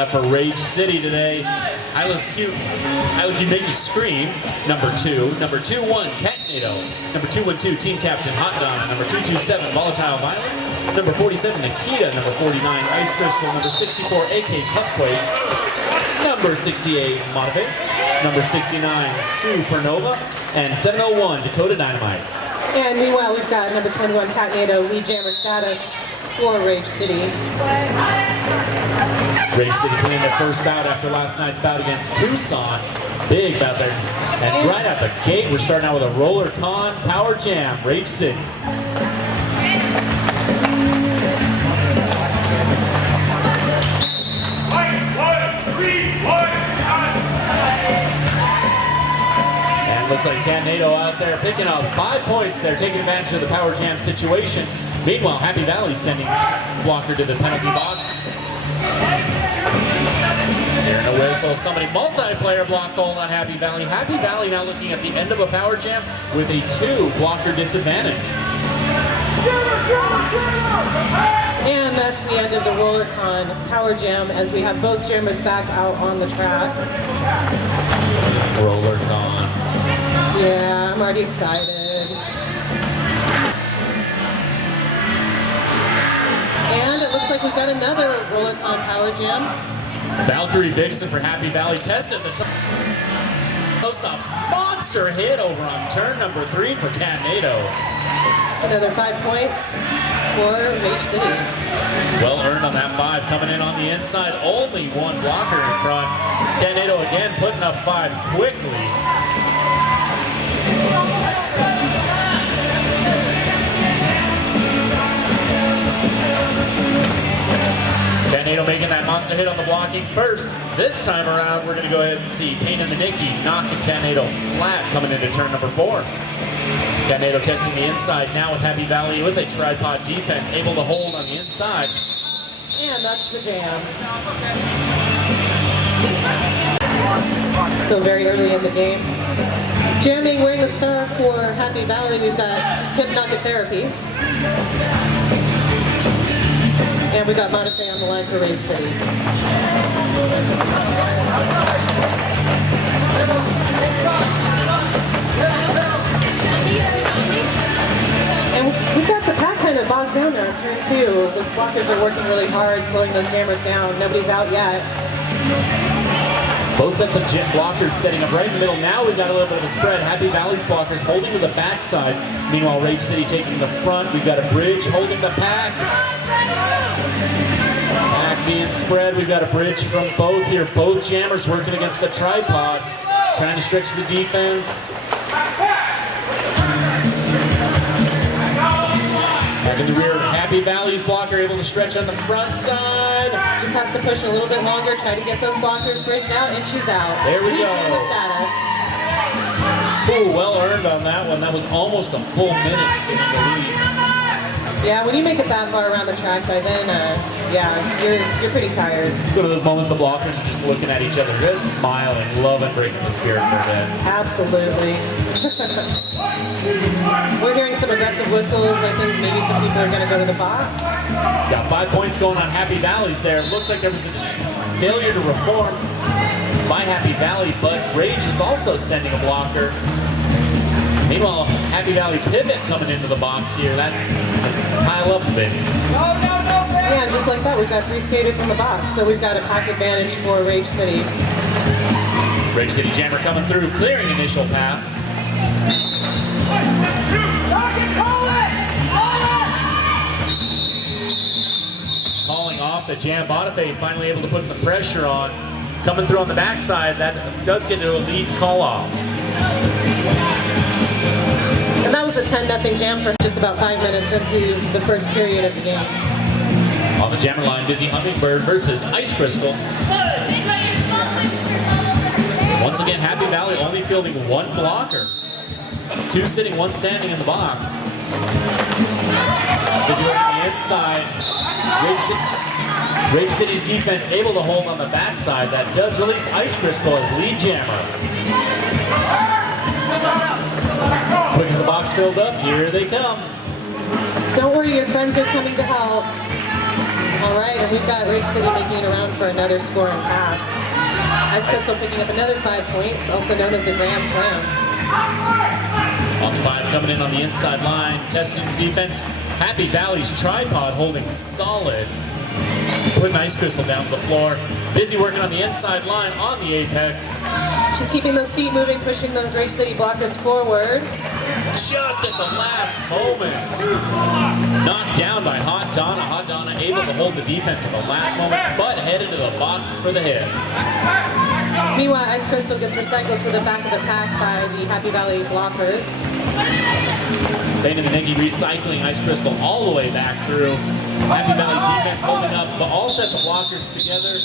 up for Rage City today. Isla's Cute, Isla Cute Make You Scream, number 2. Number 2-1, Catnado. Number 212, Team Captain Hot Donna. Number 227, Volatile Violet. Number 47, Nikita. Number 49, Ice Crystal. Number 64, AK Cupquake. Number 68, Motivate. Number 69, Supernova. And 701, Dakota Dynamite. And meanwhile, we've got number 21, Catnado, lead jammer status for Rage City. Rage City playing their first bout after last night's bout against Tucson. Big bout there. And right out the gate, we're starting out with a Roller Con Power Jam, Rage City. And looks like Catnado out there picking up 5 points there, taking advantage of the Power Jam situation. Meanwhile, Happy Valley sending Blocker to the penalty box. Hearing a whistle, somebody multiplayer block called on Happy Valley. Happy Valley now looking at the end of a Power Jam with a 2-blocker disadvantage. And that's the end of the Roller Con Power Jam as we have both jammers back out on the track. Roller Con. Yeah, I'm already excited. And it looks like we've got another Roller Con Power Jam. Valkyrie Vixen for Happy Valley tested the no stops. Monster hit over on turn number 3 for Catnado. It's another 5 points for Rage City. Well earned on that 5, coming in on the inside. Only 1 blocker in front. Catnado again putting up 5 quickly. Catnado making that monster hit on the blocking first. This time around, we're going to go ahead and see Pain in the Nicky knocking Catnado flat coming into turn number 4. Catnado testing the inside now with Happy Valley with a tripod defense, able to hold on the inside. And that's the jam. So very early in the game. Jamming, wearing the star for Happy Valley, we've got Hypnotic Therapy. And we got Motivate on the line for Rage City. And we've got the pack kind of bogged down there on turn 2. Those blockers are working really hard, slowing those jammers down. Nobody's out yet. Both sets of blockers setting up right in the middle. Now we've got a little bit of a spread. Happy Valley's blockers holding to the backside. Meanwhile, Rage City taking the front. We've got a bridge holding the pack. Pack being spread. We've got a bridge from both here. Both jammers working against the tripod. Trying to stretch the defense. Back in the rear, Happy Valley's blocker able to stretch on the front side. Just has to push a little bit longer, try to get those blockers bridged out, and she's out. There we go. Jammer status. Ooh, well earned on that one. That was almost a full minute to get in the lead. Yeah, when you make it that far around the track, by then, yeah, you're pretty tired. It's one of those moments the blockers are just looking at each other, just smiling, loving breaking the spirit for a bit. Absolutely. We're hearing some aggressive whistles. I think maybe some people are going to go to the box. Got 5 points going on Happy Valley's there. Looks like there was a failure to reform by Happy Valley, but Rage is also sending a blocker. Meanwhile, Happy Valley pivot coming into the box here. That pile up a bit. Yeah, and just like that, we've got 3 skaters in the box, so we've got a pack advantage for Rage City. Rage City jammer coming through, clearing initial pass. Calling off the jam. Bonifay finally able to put some pressure on. Coming through on the backside, that does get to a lead call off. And that was a 10-0 jam for just about 5 minutes into the first period of the game. On the jammer line, Dizzy Hummingbird versus Ice Crystal. Once again, Happy Valley only fielding 1 blocker. 2 sitting, 1 standing in the box. Dizzy working the inside. Rage City's defense able to hold on the backside. That does release Ice Crystal as lead jammer. As quick as the box filled up, here they come. Don't worry, your friends are coming to help. All right, and we've got Rage City making it around for another scoring pass. Ice Crystal picking up another 5 points, also known as a grand slam. On 5 coming in on the inside line, testing the defense. Happy Valley's tripod holding solid. Putting Ice Crystal down to the floor. Busy working on the inside line on the apex. She's keeping those feet moving, pushing those Rage City blockers forward. Just at the last moment. Knocked down by Hot Donna. Hot Donna able to hold the defense at the last moment, but headed to the box for the hit. Meanwhile, Ice Crystal gets recycled to the back of the pack by the Happy Valley blockers. Bane and the Nicky recycling Ice Crystal all the way back through. Happy Valley defense holding up, but all sets of blockers together.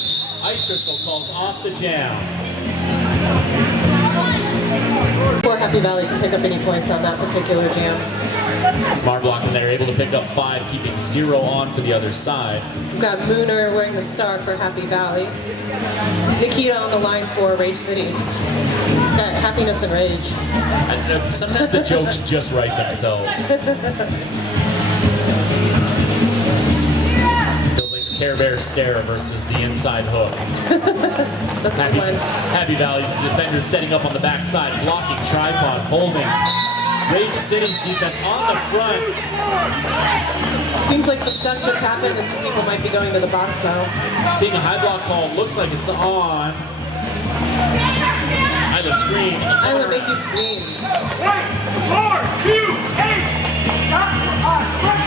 Ice Crystal calls off the jam. Before Happy Valley can pick up any points on that particular jam. Smart blocking there, able to pick up 5, keeping 0 on for the other side. We've got Mooner wearing the star for Happy Valley. Nikita on the line for Rage City. Got happiness and rage. Sometimes the jokes just write themselves. Feels like the Care Bear stare versus the inside hook. That's a good one. Happy Valley's defenders setting up on the backside, blocking tripod, holding. Rage City's defense on the front. Seems like some stuff just happened and some people might be going to the box though. Seeing a high block call, looks like it's on. Isla scream. Isla, make you scream. 1, 4, 2, 8.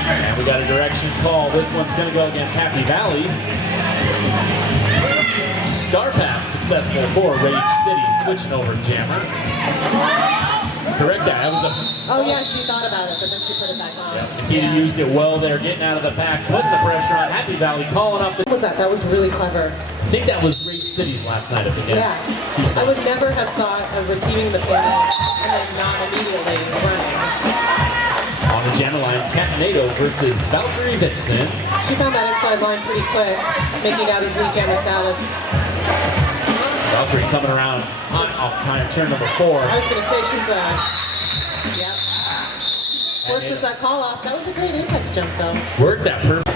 And we got a direction call. This one's going to go against Happy Valley. Star pass successful for Rage City, switching over Jammer. Correct that was a... Oh yeah, she thought about it, but then she put it back on. Yep. Nikita used it well there, getting out of the pack, putting the pressure on Happy Valley, calling up the... What was that? That was really clever. I think that was Rage City's last night up against Yeah. Tucson. I would never have thought of receiving the payment and then not immediately running. On the jammer line, Capnado versus Valkyrie Vixen. She found that inside line pretty quick, making out his lead jammer status. Valkyrie coming around on off time, turn number 4. I was going to say she's yep. Forces that call off. That was a great apex jump though. Worked that perfect.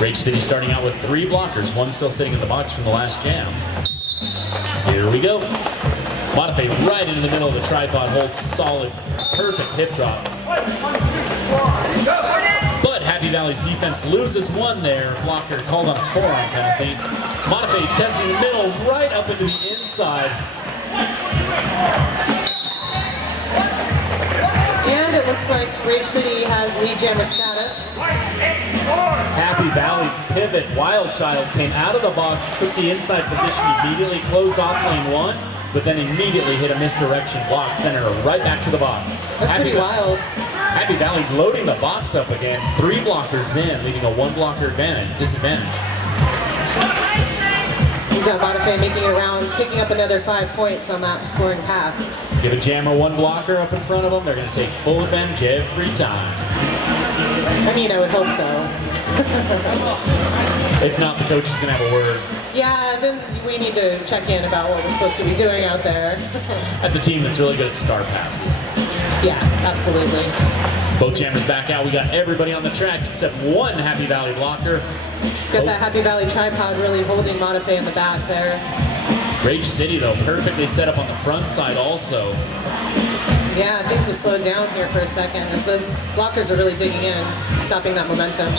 Rage City starting out with 3 blockers, 1 still sitting in the box from the last jam. Here we go. Modified right into the middle of the tripod, holds solid, perfect hip drop. But Happy Valley's defense loses 1 there. Blocker called on a forearm penalty. Modified testing the middle, right up into the inside. And it looks like Rage City has lead jammer status. Happy Valley pivot, Wild Child came out of the box, took the inside position, immediately closed off lane 1, but then immediately hit a misdirection block, sending her right back to the box. That's pretty wild. Happy Valley loading the box up again, 3 blockers in, leaving a 1 blocker disadvantage. We've got Bonifay making it around, picking up another 5 points on that scoring pass. Give a jammer 1 blocker up in front of them, they're going to take full advantage every time. I mean, I would hope so. If not, the coach is going to have a word. Yeah, then we need to check in about what we're supposed to be doing out there. That's a team that's really good at star passes. Yeah, absolutely. Both jammers back out. We got everybody on the track except 1 Happy Valley blocker. Got that Happy Valley tripod really holding Modifay in the back there. Rage City, though, perfectly set up on the front side also. Yeah, things have slowed down here for a second as those blockers are really digging in, stopping that momentum.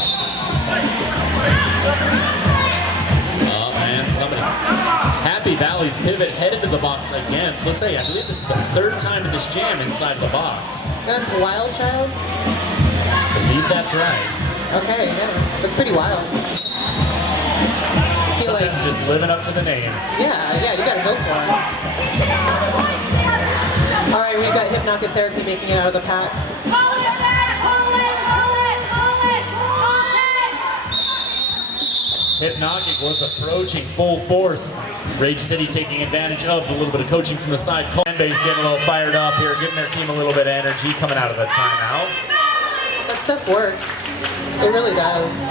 Oh, man, somebody. Happy Valley's pivot headed to the box again. So looks like, I believe this is the 3rd time in this jam inside the box. That's Wild Child? I believe that's right. Okay, yeah, that's pretty wild. I feel Sometimes like, just living up to the name. yeah, you gotta go for it. All right, we've got Hypnotic Therapy making it out of the pack. Hypnotic was approaching full force. Rage City taking advantage of a little bit of coaching from the side. Fanbase getting a little fired up here, giving their team a little bit of energy coming out of the timeout. That stuff works. It really does.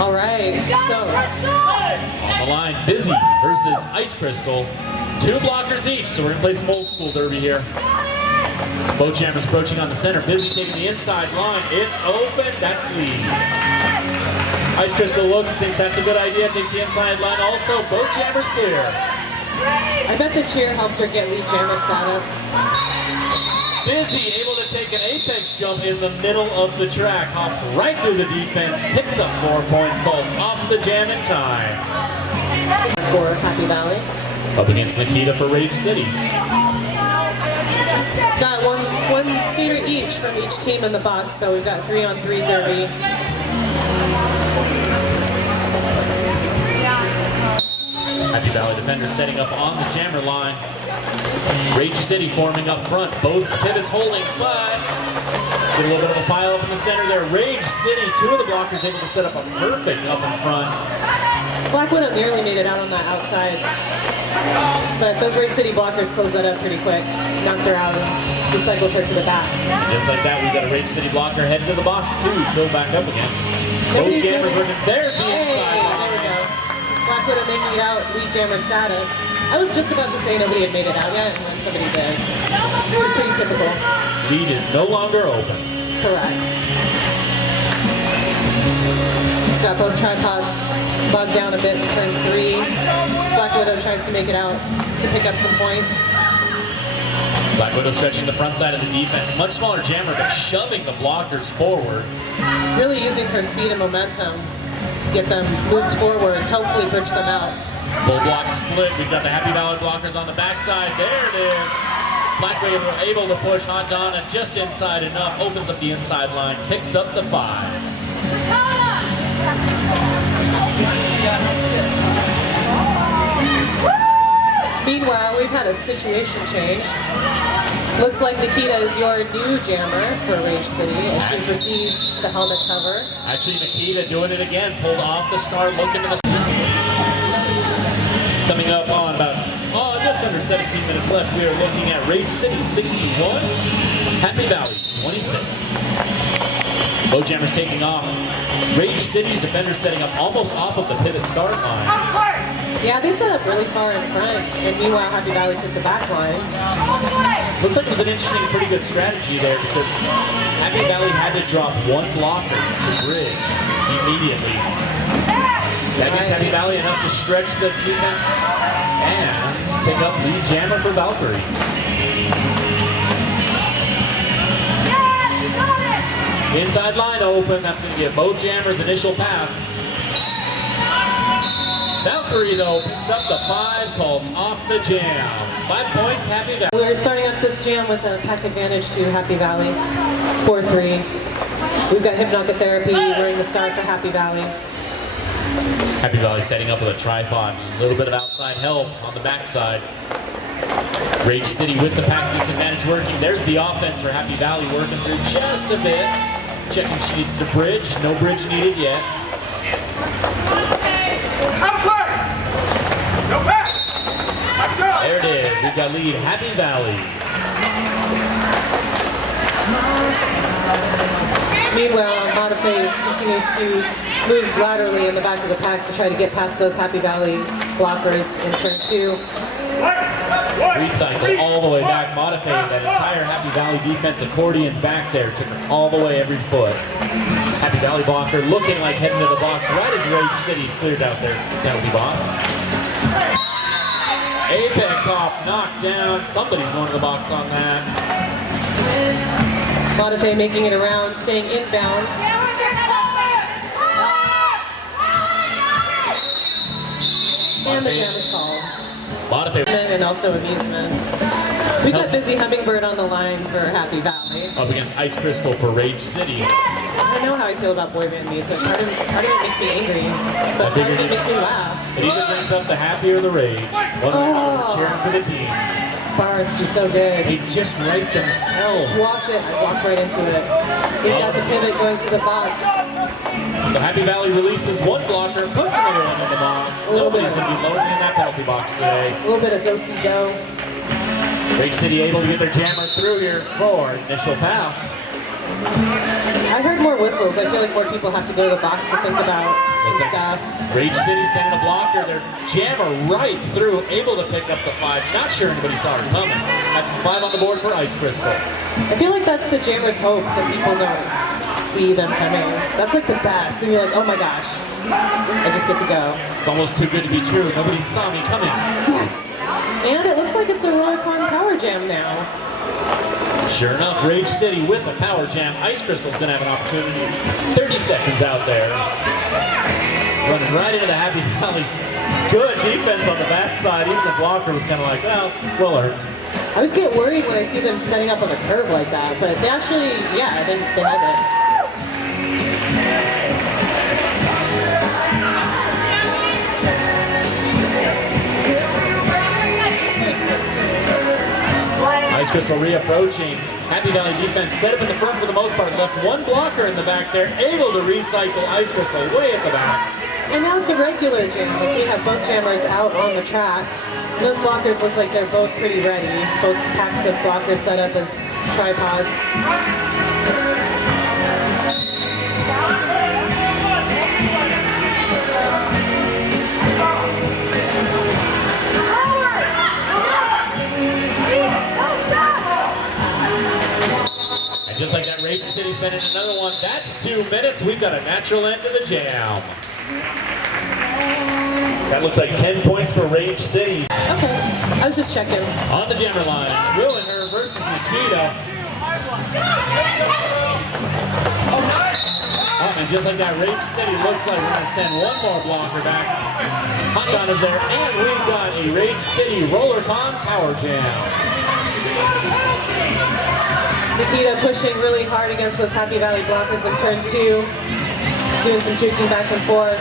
All right, so On the line, Busy versus Ice Crystal. 2 blockers each, so we're gonna play some old school derby here. Both Jammers approaching on the center. Busy taking the inside line. It's open. That's lead. Ice Crystal looks, thinks that's a good idea. Takes the inside line also. Both Jammers clear. I bet the cheer helped her get lead jammer status. Busy, able to take an apex jump in the middle of the track. Hops right through the defense. Picks up 4 points. Calls off the jam in time. For Happy Valley. Up against Nikita for Rage City. Got one skater each from each team in the box, so we've got 3-on-3 derby. Happy Valley defenders setting up on the jammer line. Rage City forming up front. Both pivots holding, but get a little bit of a pile up in the center there. Rage City, 2 of the blockers able to set up a perfect up in front. Black Widow nearly made it out on that outside, but those Rage City blockers closed that up pretty quick. Knocked her out and recycled her to the back. Just like that, we got a Rage City blocker headed to the box too. Filled back up again. Both jammers working. There's the inside line. There we go. Black Widow making it out, lead jammer status. I was just about to say nobody had made it out yet, and then somebody did. Which is pretty typical. Lead is no longer open. Correct. Got both tripods bogged down a bit in turn 3. Black Widow tries to make it out to pick up some points. Black Widow stretching the front side of the defense. Much smaller jammer, but shoving the blockers forward. Really using her speed and momentum to get them moved forwards, hopefully bridge them out. Full block split. We've got the Happy Valley blockers on the backside. There it is. Black Widow able to push Hot Donna just inside enough. Opens up the inside line. Picks up the 5. Meanwhile, we've had a situation change. Looks like Nikita is your new jammer for Rage City as she's received the helmet cover. Actually, Nikita doing it again. Pulled off the start, looking to the... Coming up on about just under 17 minutes left, we are looking at Rage City 61, Happy Valley 26. Both jammers taking off. Rage City's defenders setting up almost off of the pivot start line. Yeah, they set up really far in front, and meanwhile Happy Valley took the back line. Looks like it was an interesting, pretty good strategy there because Happy Valley had to drop 1 blocker to bridge immediately. That gives Happy Valley enough to stretch the defense and pick up lead jammer for Valkyrie. Inside line open. That's going to give both jammers initial pass. Valkyrie, though, picks up the 5, calls off the jam. 5 points, Happy Valley. We're starting off this jam with a pack advantage to Happy Valley, 4-3. We've got Hypnagogic Therapy wearing the star for Happy Valley. Happy Valley setting up with a tripod. A little bit of outside help on the backside. Rage City with the pack disadvantage working. There's the offense for Happy Valley working through just a bit. Checking she needs to bridge. No bridge needed yet. There it is. We've got lead Happy Valley. Meanwhile, Modife continues to move laterally in the back of the pack to try to get past those Happy Valley blockers in turn 2. Recycle all the way back. Modife that entire Happy Valley defense accordion back there. Took it all the way every foot. Happy Valley blocker looking like heading to the box right as Rage City cleared out their penalty box. Apex hop knocked down. Somebody's going to the box on that. Modife making it around, staying inbounds. And the jam is called. Modife And also amusement. We've got Busy Hummingbird on the line for Happy Valley. up against Ice Crystal for Rage City. I know how I feel about boy band music. Part of it makes me angry, but part of it makes me laugh. It either brings up the happy or the rage. One or the other, cheering for the teams. Barth, you're so good. They just write themselves. I walked right into it. We've got the pivot going to the box. So Happy Valley releases 1 blocker, puts another one in the box. Nobody's going to be loading in that penalty box today. A little bit of do-si-do. Rage City able to get their jammer through here for initial pass. I heard more whistles. I feel like more people have to go to the box to think about some Looks like stuff. Rage City sending a blocker. Their jammer right through, able to pick up the 5. Not sure anybody saw her coming. That's 5 on the board for Ice Crystal. I feel like that's the jammer's hope, that people don't see them coming. That's like the best. And you're like, oh my gosh, I just get to go. It's almost too good to be true. Nobody saw me coming. Yes. And it looks like it's a Rollercon Power Jam now. Sure enough, Rage City with a power jam. Ice Crystal's going to have an opportunity. 30 seconds out there. Running right into the Happy Valley. Good defense on the backside. Even the blocker was kind of like, well earned. I always get worried when I see them setting up on the curve like that, but they actually, yeah, they held it. Ice Crystal reapproaching. Happy Valley defense set up in the front for the most part. Left one blocker in the back there, able to recycle Ice Crystal way at the back. And now it's a regular jam, so we have both jammers out on the track. Those blockers look like they're both pretty ready. Both packs of blockers set up as tripods. And just like that, Rage City sent in another one. That's 2 minutes. We've got a natural end to the jam. That looks like 10 points for Rage City. Okay, I was just checking. On the jammer line, Ruiner versus Nikita. Oh, and just like that, Rage City looks like we're going to send one more blocker back. Hot Don is there, and we've got a Rage City Rollercon Power Jam. Nikita pushing really hard against those Happy Valley blockers in turn 2. Doing some juking back and forth.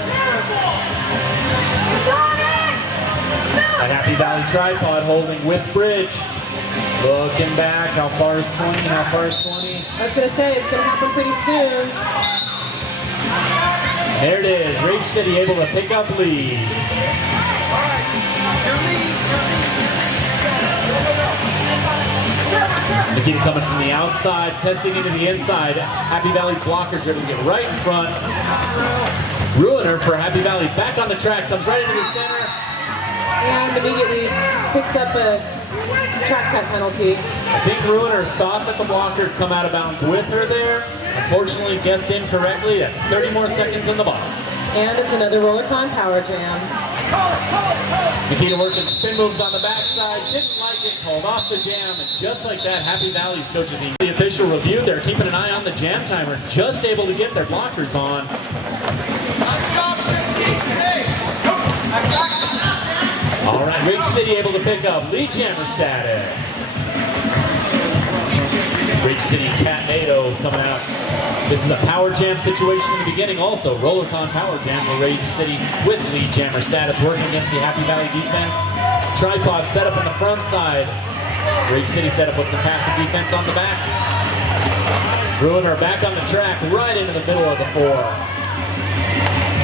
A Happy Valley tripod holding with bridge. Looking back, how far is 20? How far is 20? I was going to say, it's going to happen pretty soon. There it is, Rage City able to pick up lead. Nikita coming from the outside, testing into the inside. Happy Valley blockers ready to get right in front. Ruiner for Happy Valley back on the track, comes right into the center. And immediately picks up a track cut penalty. I think Ruiner thought that the blocker would come out of bounds with her there. Unfortunately, guessed incorrectly. That's 30 more seconds in the box. And it's another Rollercon Power Jam. Nikita working spin moves on the backside, didn't like it, called off the jam, and just like that, Happy Valley's coaches, the official review, they're keeping an eye on the jam timer, just able to get their blockers on. All right, Rage City able to pick up lead jammer status. Rage City Catnado coming out. This is a power jam situation in the beginning also. Rollercon Power Jam for Rage City with lead jammer status working against the Happy Valley defense. Tripod set up on the front side. Rage City set up with some passive defense on the back. Ruiner back on the track right into the middle of the 4.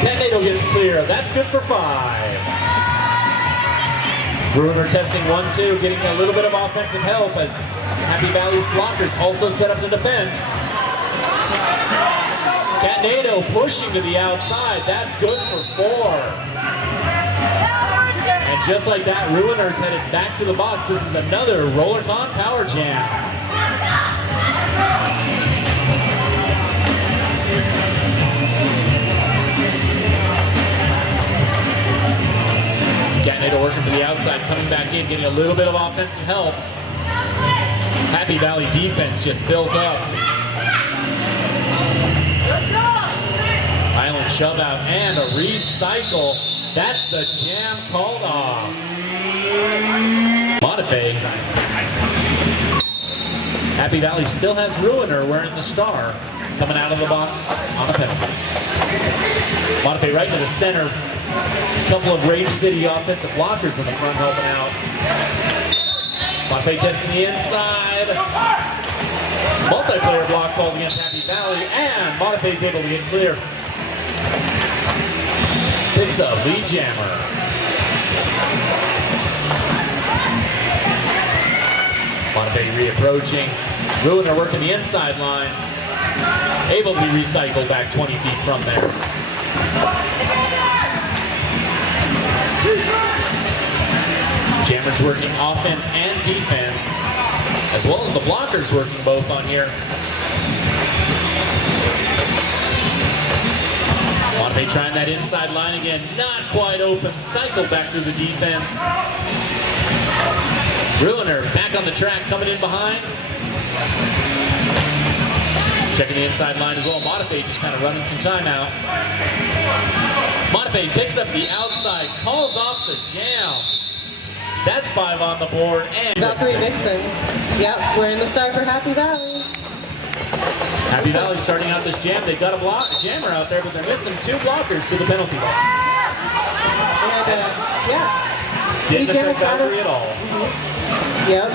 Catnado gets clear. That's good for 5. Ruiner testing 1-2, getting a little bit of offensive help as Happy Valley's blockers also set up to defend. Catnado pushing to the outside, that's good for 4. And just like that, Ruiner's headed back to the box. This is another Rollercon Power Jam. Catnado working to the outside, coming back in, getting a little bit of offensive help. Happy Valley defense just built up. Island shove out and a recycle. That's the jam called off. Montefiore. Happy Valley still has Ruiner wearing the star. Coming out of the box on a penalty. Montefiore right into the center. A couple of Rage City offensive blockers in the front helping out. Montefiore testing the inside. Multiplayer block called against Happy Valley, and Montefiore's able to get clear. Picks up lead jammer. Montefiore reapproaching. Ruiner working the inside line. able to be recycled back 20 feet from there. Jammers working offense and defense, as well as the blockers working both on here. Montefiore trying that inside line again, not quite open, cycle back through the defense. Ruiner back on the track, coming in behind. Checking the inside line as well. Montefiore just kind of running some time out. Montefiore picks up the outside, calls off the jam. That's 5 on the board. And Valkyrie Vixen. Yep, we're in the start for Happy Valley. Happy Valley starting out this jam. They've got a jammer out there, but they're missing 2 blockers to the penalty box. And, yeah. Didn't jammer affect Valkyrie status. at all. Yep.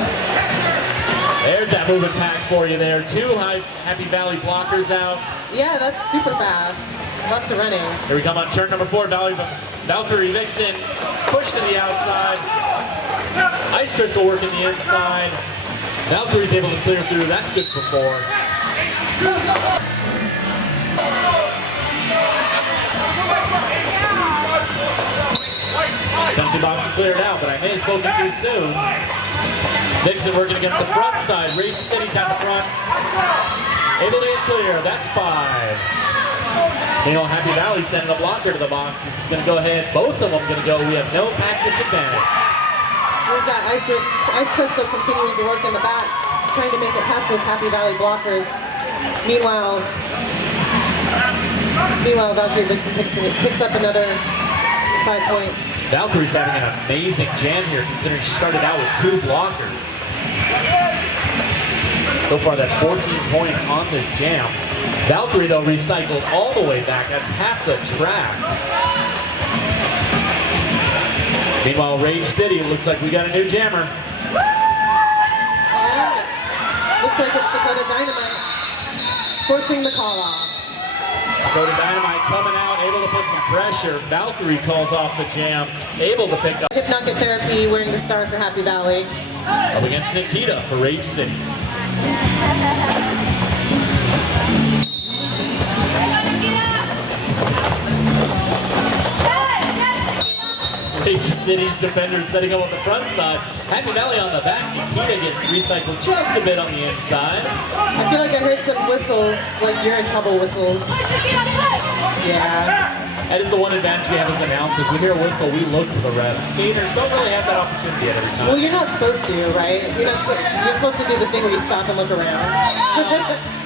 There's that moving pack for you there. 2 Happy Valley blockers out. Yeah, that's super fast. Lots of running. Here we come on turn number 4. Valkyrie Vixen push to the outside. Ice Crystal working the inside. Valkyrie's able to clear through. That's good for 4. Penalty box cleared out, but I may have spoken too soon. Vixen working against the front side. Rage City down the front. Able to get clear. That's 5. Meanwhile, Happy Valley sending a blocker to the box. This is going to go ahead. Both of them going to go. We have no pack disadvantage. We've got Ice Crystal continuing to work in the back, trying to make it past those Happy Valley blockers. Meanwhile, Valkyrie Vixen picks up another 5 points. Valkyrie's having an amazing jam here, considering she started out with 2 blockers. So far, that's 14 points on this jam. Valkyrie, though, recycled all the way back. That's half the track. Meanwhile, Rage City, looks like we got a new jammer. And looks like it's Dakota Dynamite forcing the call off. Dakota Dynamite coming out, able to put some pressure. Valkyrie calls off the jam, able to pick up. Hypnotic Therapy wearing the star for Happy Valley. Up against Nikita for Rage City. Rage City's defenders setting up on the front side. Happy Valley on the back. Nikita getting recycled just a bit on the inside. I feel like I heard some whistles, like you're in trouble whistles. Yeah. That is the one advantage we have as announcers. We hear a whistle, we look for the refs. Skaters don't really have that opportunity at every time. Well, you're not supposed to, right? You're supposed to do the thing where you stop and look around.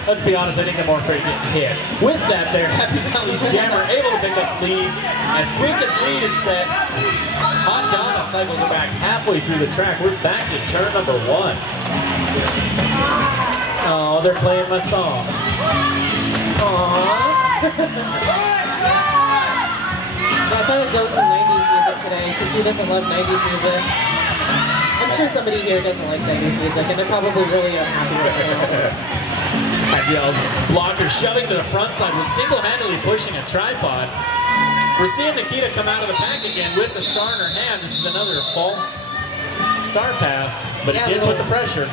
Let's be honest, I think they're more afraid of getting hit. With that there, Happy Valley's jammer able to pick up lead. As quick as lead is set, Hot Donna cycles her back halfway through the track. We're back to turn number 1. Oh, they're playing my song. Aww. I thought I'd go with some 90s music today, because who doesn't love 90s music? I'm sure somebody here doesn't like 90s music, and they're probably really unhappy right now. Happy Valley's blocker shoving to the front side was single-handedly pushing a tripod. We're seeing Nikita come out of the pack again with the star in her hand. This is another false star pass, but it did put the pressure.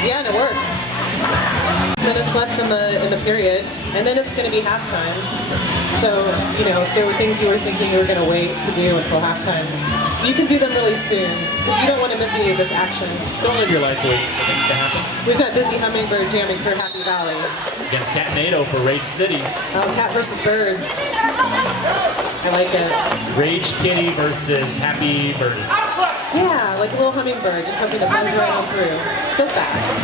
Yeah, and it worked. Minutes left in the period, and then it's going to be halftime. So, you know, if there were things you were thinking you were going to wait to do until halftime, you can do them really soon, because you don't want to miss any of this action. Don't live your life waiting for things to happen. We've got Busy Hummingbird jamming for Happy Valley. Against Catnado for Rage City. Oh, cat versus bird. I like it. Rage Kitty versus Happy Bird. Yeah, like a little hummingbird, just hoping to buzz right on through. So fast.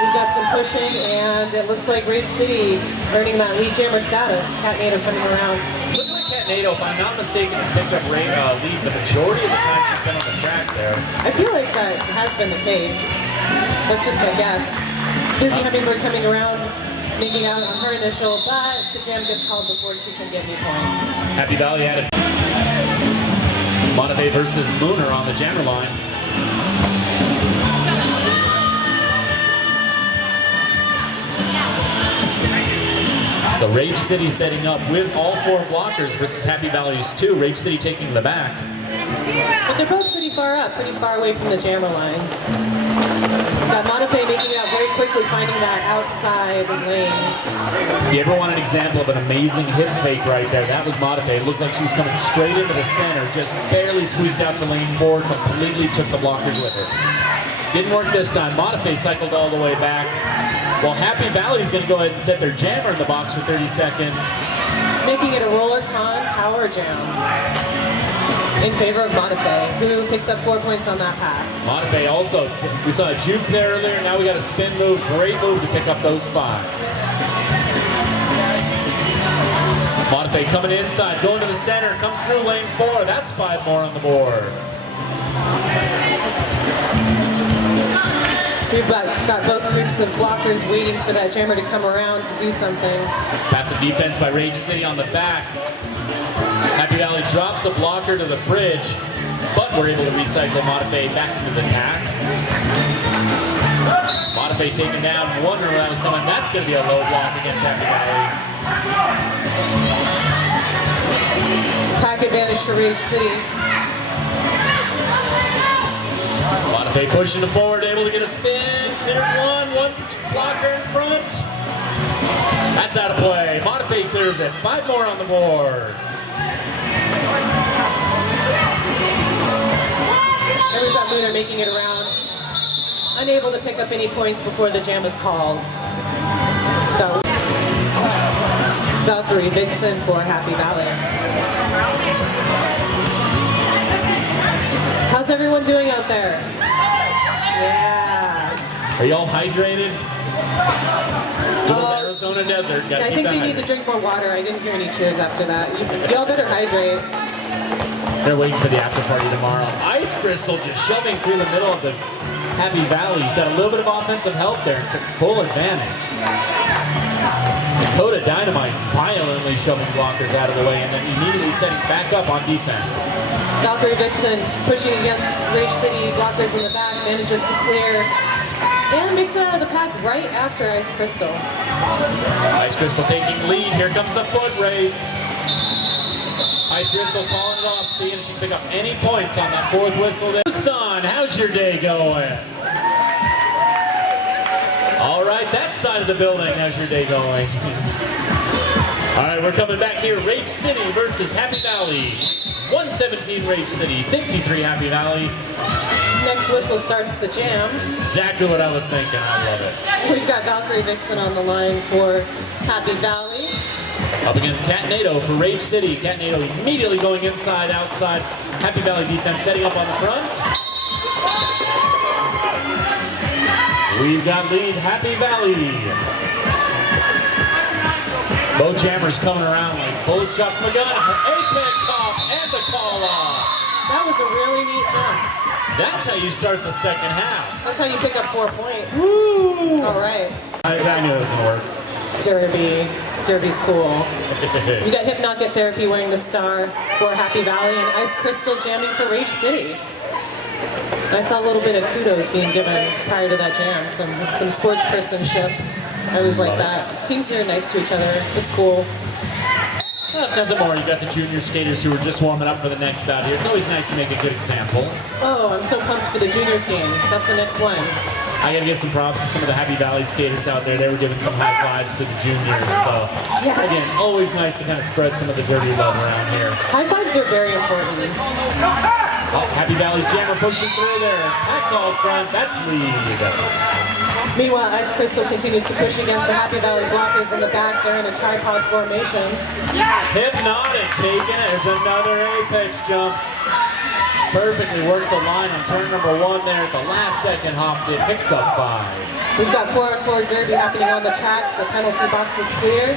We've got some pushing, and it looks like Rage City earning that lead jammer status. Catnado coming around. Looks like Catnado, if I'm not mistaken, has picked up lead the majority of the time she's been on the track there. I feel like that has been the case. That's just my guess. Busy Hummingbird coming around, making out on her initial, but the jam gets called before she can get any points. Happy Valley had a Montefiore versus Mooner on the jammer line. So Rage City setting up with all 4 blockers versus Happy Valley's 2. Rage City taking the back. But they're both pretty far up, pretty far away from the jammer line. Got Modafe making it out very quickly, finding that outside lane. If you ever want an example of an amazing hip fake right there, that was Modafe. It looked like she was coming straight into the center, just barely squeaked out to lane 4, completely took the blockers with her. Didn't work this time. Modafe cycled all the way back. Well, Happy Valley's going to go ahead and set their jammer in the box for 30 seconds. Making it a roller con power jam in favor of Modafe, who picks up 4 points on that pass. Modafe also, we saw a juke there earlier, now we got a spin move. Great move to pick up those 5. Modafe coming inside, going to the center, comes through lane 4. That's 5 more on the board. We've got both groups of blockers waiting for that jammer to come around to do something. Passive defense by Rage City on the back. Happy Valley drops a blocker to the bridge, but we're able to recycle Modafe back into the attack. Modafe taken down, wondering where that was coming. That's going to be a low block against Happy Valley. Pack advantage for Rage City. Modafe pushing it forward, able to get a spin. Cleared one blocker in front. That's out of play. Modafe clears it. 5 more on the board. And we've got Lunar making it around. Unable to pick up any points before the jam is called. Got Valkyrie Vixen for Happy Valley. How's everyone doing out there? Yeah. Are y'all hydrated? Good old Arizona desert. Gotta I keep think that they need to hydrated. drink more water. I didn't hear any cheers after that. Y'all better hydrate. They're waiting for the after party tomorrow. Ice Crystal just shoving through the middle of the Happy Valley. Got a little bit of offensive help there and took full advantage. Dakota Dynamite violently shoving blockers out of the way and then immediately setting back up on defense. Valkyrie Vixen pushing against Rage City blockers in the back, manages to clear and makes it out of the pack right after Ice Crystal. Ice Crystal taking lead. Here comes the foot race. Ice Crystal calling it off, seeing if she can pick up any points on that 4th whistle there. Son, how's your day going? All right, that side of the building, how's your day going? All right, we're coming back here. Rage City versus Happy Valley. 117 Rage City, 53 Happy Valley. Next whistle starts the jam. Exactly what I was thinking. I love it. We've got Valkyrie Vixen on the line for Happy Valley. Up against Catnado for Rage City. Catnado immediately going inside, outside. Happy Valley defense setting up on the front. We've got lead Happy Valley. Both jammers coming around like bullet shot from a gun. Apex hop and the call off. That was a really neat jump. That's how you start the second half. That's how you pick up 4 points. Woo! All right. I knew it was going to work. Derby's cool. We got Hypnotic Therapy wearing the star for Happy Valley and Ice Crystal jamming for Rage City. I saw a little bit of kudos being given prior to that jam, some sportspersonship. I always like that. Teams are nice to each other. It's cool. Nothing more. You got the junior skaters who are just warming up for the next bout here. It's always nice to make a good example. Oh, I'm so pumped for the juniors game. That's the next one. I gotta give some props to some of the Happy Valley skaters out there. They were giving some high fives to the juniors. So Yes. again, always nice to kind of spread some of the dirty love around here. High fives are very important. Oh, Happy Valley's jammer pushing through there. Pack call front. That's lead. Meanwhile, Ice Crystal continues to push against the Happy Valley blockers in the back. They're in a tripod formation. Hypnotic taking it. There's another apex jump. Perfectly worked the line on turn number 1 there at the last second. Hopped it. Picks up 5. We've got 4-on-4 derby happening on the track. The penalty box is clear.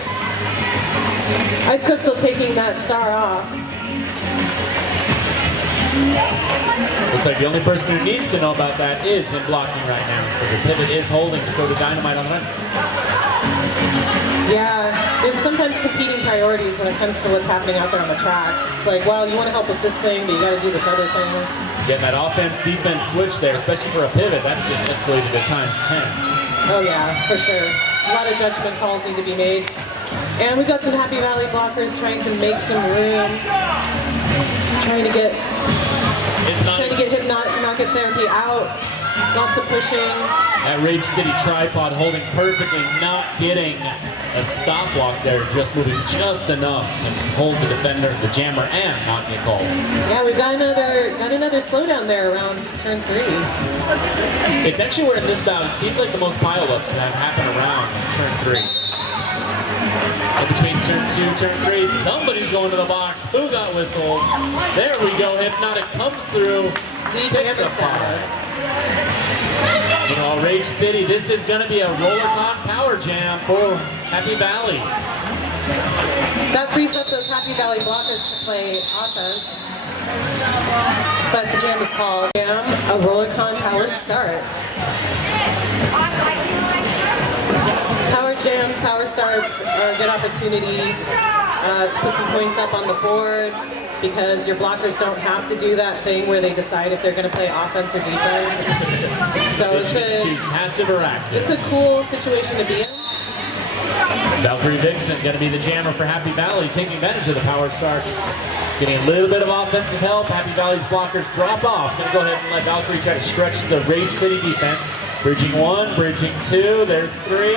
Ice Crystal taking that star off. Looks like the only person who needs to know about that is in blocking right now. So the pivot is holding Dakota Dynamite on the run. Yeah, there's sometimes competing priorities when it comes to what's happening out there on the track. It's like, well, you want to help with this thing, but you got to do this other thing. Getting that offense-defense switch there, especially for a pivot, that's just escalated to times 10. Oh yeah, for sure. A lot of judgment calls need to be made. And we got some Happy Valley blockers trying to make some room, trying to get Trying to get Hypnotic Therapy out. Lots of pushing. That Rage City tripod holding perfectly, not getting a stop block there, just moving just enough to hold the defender, the jammer, and not get called. Yeah, we got another slowdown there around turn 3. It's actually where in this bout, it seems like the most pileups have happened around turn 3. So between turn 2, turn 3, somebody's going to the box. Who got whistled? There we go. Hypnotic comes through. Lead Picks jammer up five. status. You know, Rage City, this is going to be a Rollercon power jam for Happy Valley. That frees up those Happy Valley blockers to play offense. But the jam is called Jam, a Rollercon power start. Power jams, power starts are a good opportunity to put some points up on the board because your blockers don't have to do that thing where they decide if they're going to play offense or defense. So Choose passive or active. it's a cool situation to be in. Valkyrie Vixen going to be the jammer for Happy Valley, taking advantage of the power start. Getting a little bit of offensive help. Happy Valley's blockers drop off. Going to go ahead and let Valkyrie try to stretch the Rage City defense. Bridging 1, bridging 2, there's 3.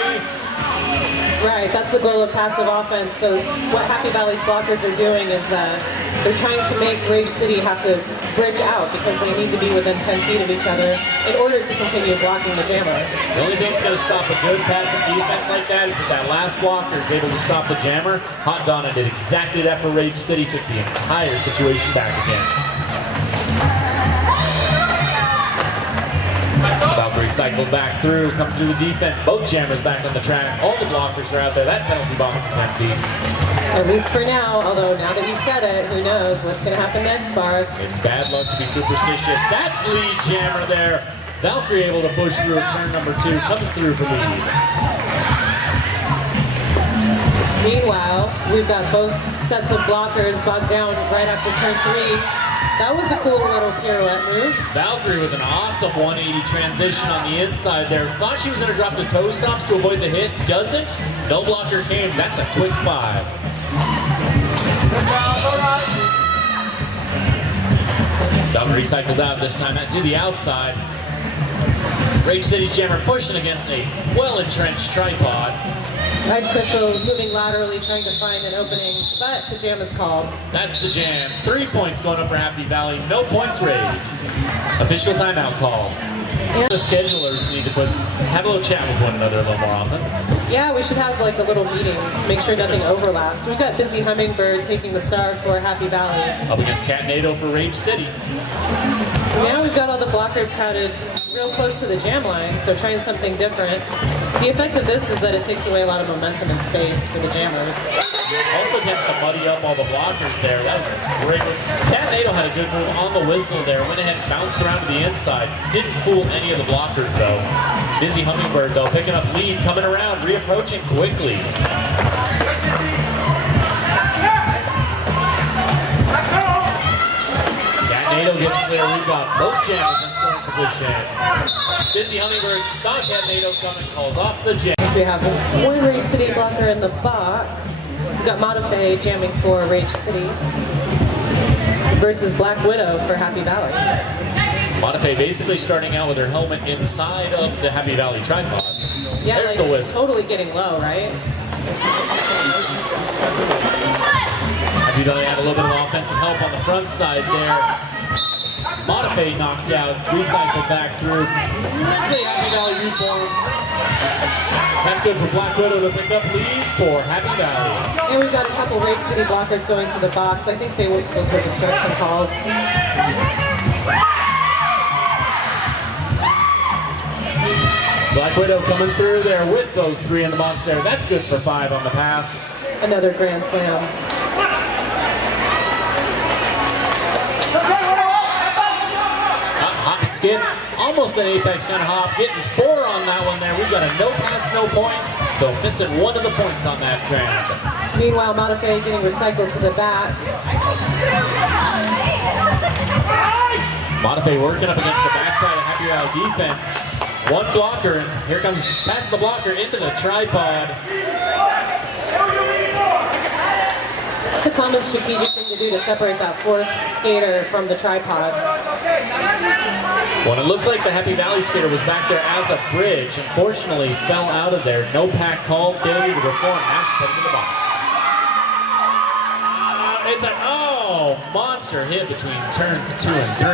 Right, that's the goal of passive offense. So what Happy Valley's blockers are doing is they're trying to make Rage City have to bridge out because they need to be within 10 feet of each other in order to continue blocking the jammer. The only thing that's going to stop a good passive defense like that is if that last blocker is able to stop the jammer. Hot Donna did exactly that for Rage City, took the entire situation back again. Valkyrie cycled back through, come through the defense. Both jammers back on the track. All the blockers are out there. That penalty box is empty. At least for now, although now that you've said it, who knows what's going to happen next, Barth. It's bad luck to be superstitious. That's lead jammer there. Valkyrie able to push through at turn number 2, comes through for lead. Meanwhile, we've got both sets of blockers bogged down right after turn 3. That was a cool little pirouette move. Valkyrie with an awesome 180 transition on the inside there. Thought she was going to drop the toe stops to avoid the hit. Doesn't. No blocker came. That's a quick 5. Valkyrie cycled out this time to the outside. Rage City's jammer pushing against a well-entrenched tripod. Ice Crystal moving laterally, trying to find an opening, but the jam is called. That's the jam. 3 points going up for Happy Valley. No points Rage. Official timeout call. Yeah. The schedulers need to have a little chat with one another a little more often. Yeah, we should have like a little meeting, make sure nothing overlaps. We've got Busy Hummingbird taking the star for Happy Valley. Up against Catnado for Rage City. Now we've got all the blockers crowded real close to the jam line, so trying something different. The effect of this is that it takes away a lot of momentum and space for the jammers. Also tends to muddy up all the blockers there. That was a great one. Catnado had a good move on the whistle there. Went ahead and bounced around to the inside. Didn't fool any of the blockers though. Busy Hummingbird though, picking up lead, coming around, reapproaching quickly. Catnado gets clear. We've got both jammers in scoring position. Busy Hummingbird saw Catnado coming, calls off the jam. We have one Rage City blocker in the box. We've got Modify jamming for Rage City versus Black Widow for Happy Valley. Modify basically starting out with her helmet inside of the Happy Valley tripod. Yeah, There's like, the whistle. totally getting low, right? Happy Valley had a little bit of offensive help on the front side there. Modify knocked out, recycled back through. Quickly Happy Valley reforms. That's good for Black Widow to pick up lead for Happy Valley. And we've got a couple Rage City blockers going to the box. I think those were destruction calls. Black Widow coming through there with those 3 in the box there. That's good for 5 on the pass. Another grand slam. Hop skip, almost an apex kind of hop. Getting 4 on that one there. We got a no pass, no point. So missing 1 of the points on that round. Meanwhile, Modify getting recycled to the back. Modify working up against the backside of Happy Valley defense. 1 blocker, and here comes past the blocker into the tripod. That's a common strategic thing to do to separate that fourth skater from the tripod. Well, it looks like the Happy Valley skater was back there as a bridge. Unfortunately, fell out of there. No pack called, failure to perform. Now she's heading to the box. It's a, monster hit between turns 2 and 3.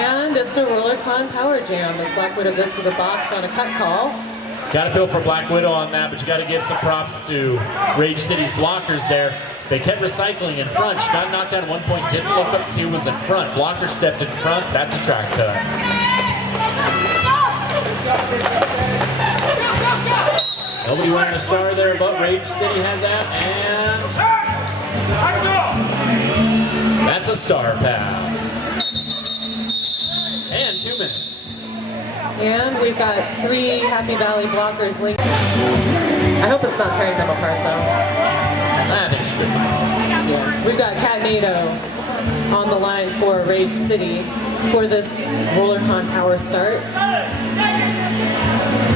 And it's a RollerCon Power Jam as Black Widow goes to the box on a cut call. Got to feel for Black Widow on that, but you got to give some props to Rage City's blockers there. They kept recycling in front. She got knocked down at one point, didn't look up to see who was in front. Blocker stepped in front. That's a track cut. Nobody wearing a star there, but Rage City has that, and that's a star pass. And 2 minutes. And we've got 3 Happy Valley blockers linked. I hope it's not tearing them apart though. I think she should be fine. Yeah. We've got Catnado on the line for Rage City for this RollerCon Power start.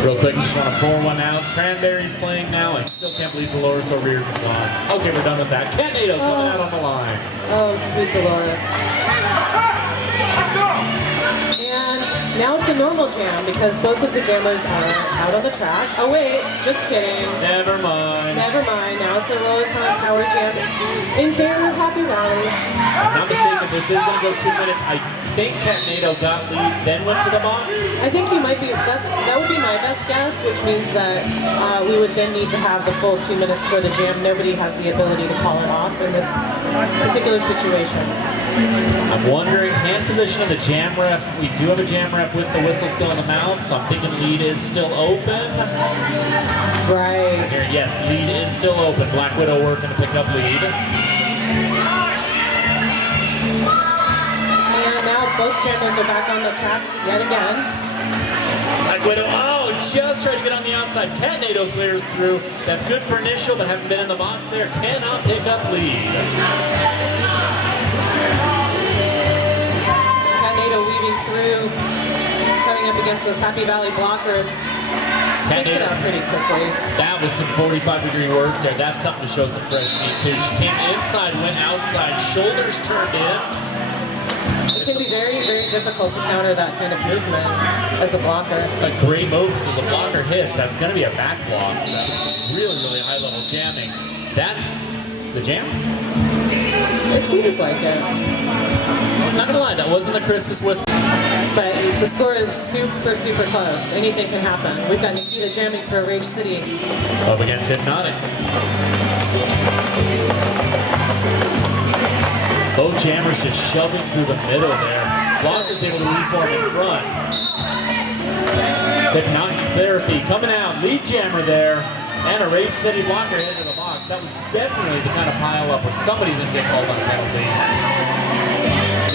Real quick, just want to pull one out. Cranberry's playing now. I still can't believe Dolores O'Riordan's gone. Okay, we're done with that. Catnado coming out on the line. Oh, sweet Dolores. And now it's a normal jam because both of the jammers are out on the track. Oh wait, just kidding. Never mind. Never mind. Now it's a RollerCon Power Jam in favor of Happy Valley. If I'm not mistaken, this is going to go 2 minutes. I think Catnado got lead, then went to the box. I think you might be. That would be my best guess, which means that we would then need to have the full 2 minutes for the jam. Nobody has the ability to call it off in this particular situation. I'm wondering, hand position of the jam ref. We do have a jam ref with the whistle still in the mouth, so I'm thinking lead is still open. Right. Here, yes, lead is still open. Black Widow working to pick up lead. And now both jammers are back on the track yet again. Black Widow, just tried to get on the outside. Catnado clears through. That's good for initial, but having been in the box there, cannot pick up lead. Catnado weaving through, coming up against those Happy Valley blockers. Takes it out pretty quickly. That was some 45-degree work there. That's something to show some fresh meat too. She came inside, went outside, shoulders turned in. It can be very, very difficult to counter that kind of movement as a blocker. A great move because as the blocker hits, that's going to be a back block. So that's really, really high-level jamming. That's the jam? It seems like it. I'm not going to lie, that wasn't the Christmas whistle. But the score is super, super close. Anything can happen. We've got Nikita jamming for Rage City. Up against Hypnotic. Both jammers just shoving through the middle there. Blocker's able to reform in front. Hypnotic therapy coming out. Lead jammer there. And a Rage City blocker headed to the box. That was definitely the kind of pile up where somebody's going to get called on a penalty.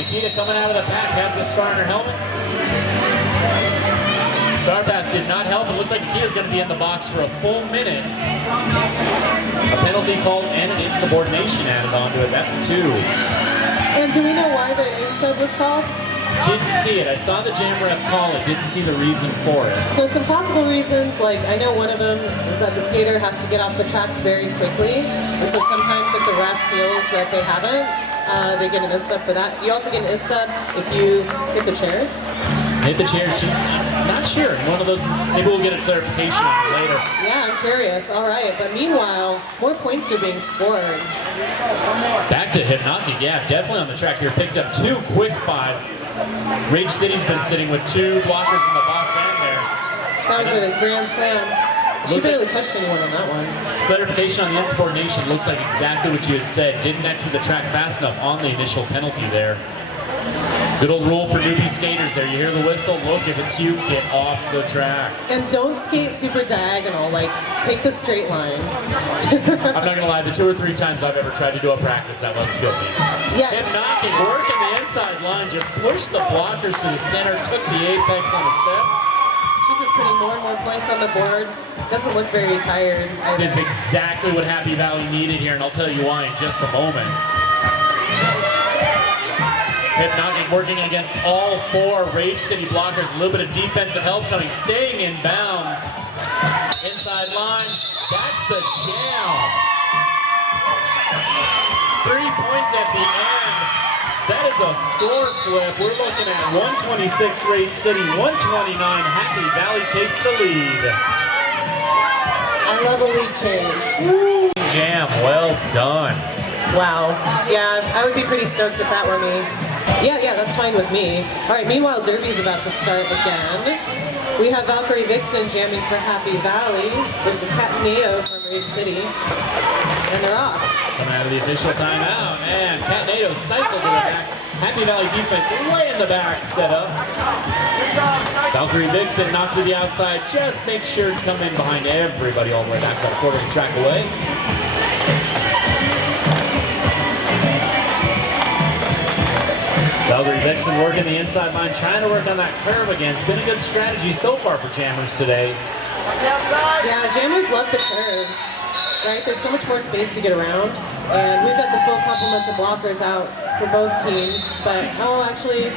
Nikita coming out of the pack has the star in her helmet. Star pass did not help. It looks like Nikita's going to be in the box for a full minute. A penalty called and an insubordination added onto it. That's 2. And do we know why the insub was called? Didn't see it. I saw the jam ref call it. Didn't see the reason for it. So some possible reasons, like I know one of them is that the skater has to get off the track very quickly. And so sometimes if the ref feels that they haven't, they get an insub for that. You also get an insub if you hit the chairs. Hit the chairs. I'm not sure. One of those. Maybe we'll get a clarification on it later. Yeah, I'm curious. All right, but meanwhile, more points are being scored. Back to Hypnotic. Yeah, definitely on the track here. Picked up 2 quick 5. Rage City's been sitting with 2 blockers in the box and there. That was a grand slam. She Looks barely like- touched anyone on that one. Clarification on the insubordination. Looks like exactly what you had said. Didn't exit the track fast enough on the initial penalty there. Good old rule for newbie skaters there. You hear the whistle. Look, if it's you, get off the track. And don't skate super diagonal, like take the straight line. I'm not gonna lie, the 2 or 3 times I've ever tried to do a practice, that was good. Yeah, Hypnotic working the inside line, just pushed the blockers to the center, took the apex on the step. she's just putting more and more points on the board. Doesn't look very tired. This is exactly what Happy Valley needed here, and I'll tell you why in just a moment. Hypnotic working against all four Rage City blockers. A little bit of defensive help coming, staying in bounds. Inside line, that's the jam. 3 points at the end. That is a score flip. We're looking at 126 Rage City, 129 Happy Valley takes the lead. I love a lead change. Woo. Jam, well done. Wow. Yeah, I would be pretty stoked if that were me. Yeah, that's fine with me. All right, meanwhile, Derby's about to start again. We have Valkyrie Vixen jamming for Happy Valley versus Catnado from Rage City. And they're off. Coming out of the official timeout, and Catnado cycled to the back. Happy Valley defense way in the back set up. Valkyrie Vixen knocked to the outside, just make sure to come in behind everybody all the way back, about a quarter of a track away. Valkyrie Vixen working the inside line, trying to work on that curve again. It's been a good strategy so far for Jammers today. Yeah, Jammers love the curves, right? There's so much more space to get around. And we've got the full complement of blockers out for both teams, but actually,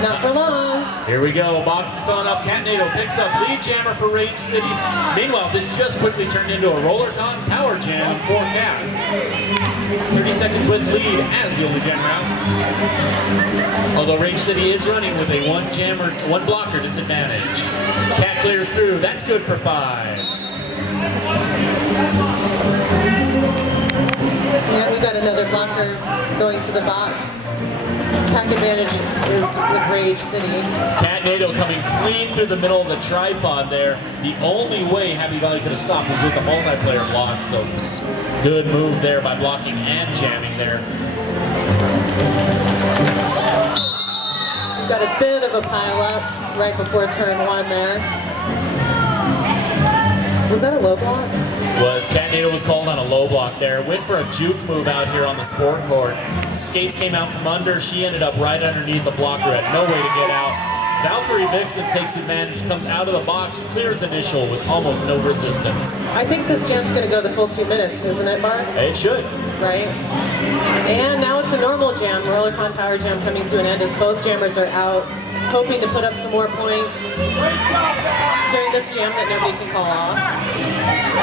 not for long. Here we go, box is filling up. Catnado picks up lead jammer for Rage City. Meanwhile, this just quickly turned into a Rollercon power jam for Cat. 30 seconds with lead as the only jammer out. Although Rage City is running with a one blocker disadvantage. Cat clears through, that's good for 5. And we got another blocker going to the box. Pack advantage is with Rage City. Catnado coming clean through the middle of the tripod there. The only way Happy Valley could have stopped was with the multiplayer block, so good move there by blocking and jamming there. We've got a bit of a pile up right before turn 1 there. Was that a low block? Catnado was called on a low block there. Went for a juke move out here on the sport court. Skates came out from under. She ended up right underneath the blocker. Had no way to get out. Valkyrie Vixen takes advantage, comes out of the box, clears initial with almost no resistance. I think this jam's going to go the full 2 minutes, isn't it, Mark? It should. Right. And now it's a normal jam. Rollercon Power Jam coming to an end as both jammers are out, hoping to put up some more points during this jam that nobody can call off.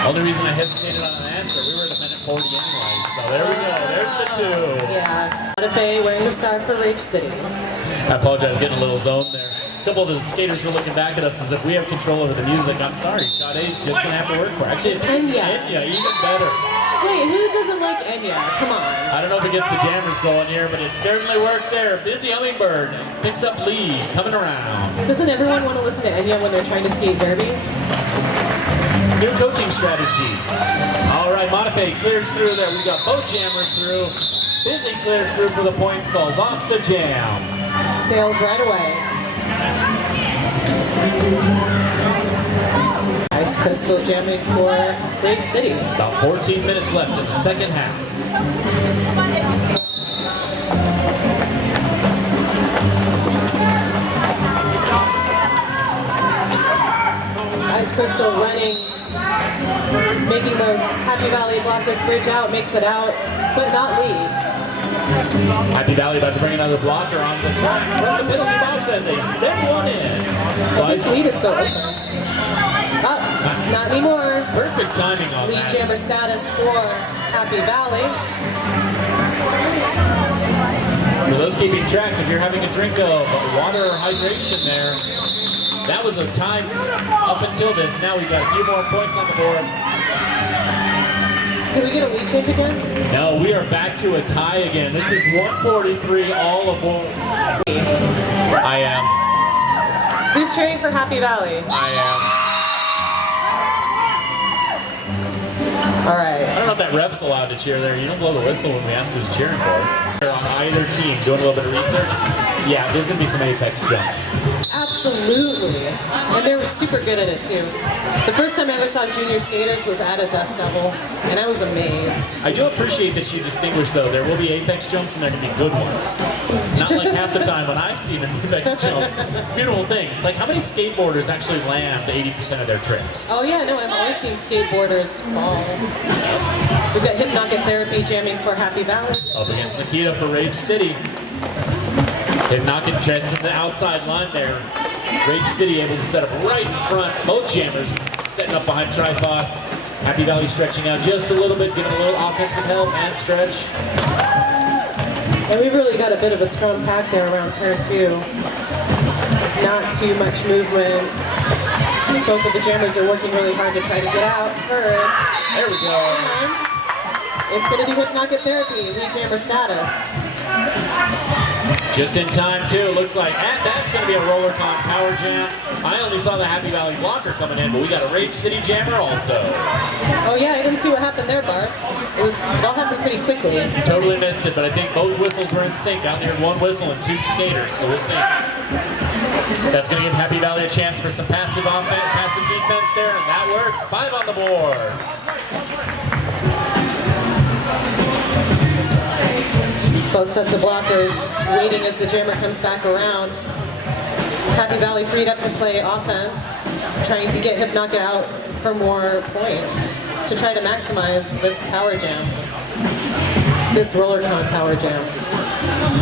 Only reason I hesitated on an answer, we were at a minute 40 anyway, so there we go, there's the 2. Yeah, Faye wearing the star for Rage City. I apologize, getting a little zoned there. A couple of the skaters were looking back at us as if we have control over the music. I'm sorry, Sade's just gonna have to work for it. Actually, it's Enya, even better. Wait, who doesn't like Enya? Come on. I don't know if it gets the jammers going here, but it certainly worked there. Busy Hummingbird picks up lead, coming around. Doesn't everyone want to listen to Enya when they're trying to skate derby? New coaching strategy. All right, Modife clears through there. We got both jammers through. Busy clears through for the points, calls off the jam. Sails right away. Ice Crystal jamming for Rage City. About 14 minutes left in the second half. Ice Crystal running, making those Happy Valley blockers bridge out, makes it out, but not lead. Happy Valley about to bring another blocker on the track. From the penalty box as they send one in. So I think lead is still open. Not anymore. Perfect timing on Lead that. jammer status for Happy Valley. For those keeping track, if you're having a drink of water or hydration there, that was a time up until this. Now we've got a few more points on the board. Did we get a lead change again? No, we are back to a tie again. This is 143 all aboard. I am. Who's cheering for Happy Valley? I am. All right. I don't know if that ref's allowed to cheer there. You don't blow the whistle when we ask who's cheering for. They're on either team. Doing a little bit of research. Yeah, there's going to be some apex jumps. Absolutely. And they were super good at it too. The first time I ever saw junior skaters was at a Dust Devil, and I was amazed. I do appreciate that you distinguish though. There will be apex jumps and there can be good ones. Not like half the time when I've seen an apex jump. It's a beautiful thing. It's like how many skateboarders actually land 80% of their tricks? Oh yeah, no, I've always seen skateboarders fall. We've got Hypnotic Therapy jamming for Happy Valley. Up against Nikita for Rage City. And knocking Jets in the outside line there. Rage City able to set up right in front. Both jammers setting up behind tripod. Happy Valley stretching out just a little bit, giving a little offensive help and stretch. And we really got a bit of a scrum pack there around turn 2. Not too much movement. Both of the jammers are working really hard to try to get out first. There we go. And it's going to be hip knocket therapy, lead jammer status. Just in time too, it looks like. And that's going to be a Rollercon power jam. I only saw the Happy Valley blocker coming in, but we got a Rage City jammer also. Oh yeah, I didn't see what happened there, Bart. It all happened pretty quickly. Totally missed it, but I think both whistles were in sync. Out there, one whistle and 2 skaters, so we'll see. That's going to give Happy Valley a chance for some passive offense, passive defense there, and that works. 5 on the board. Both sets of blockers waiting as the jammer comes back around. Happy Valley freed up to play offense, trying to get Hip Knocket out for more points to try to maximize this power jam, this Rollercon power jam,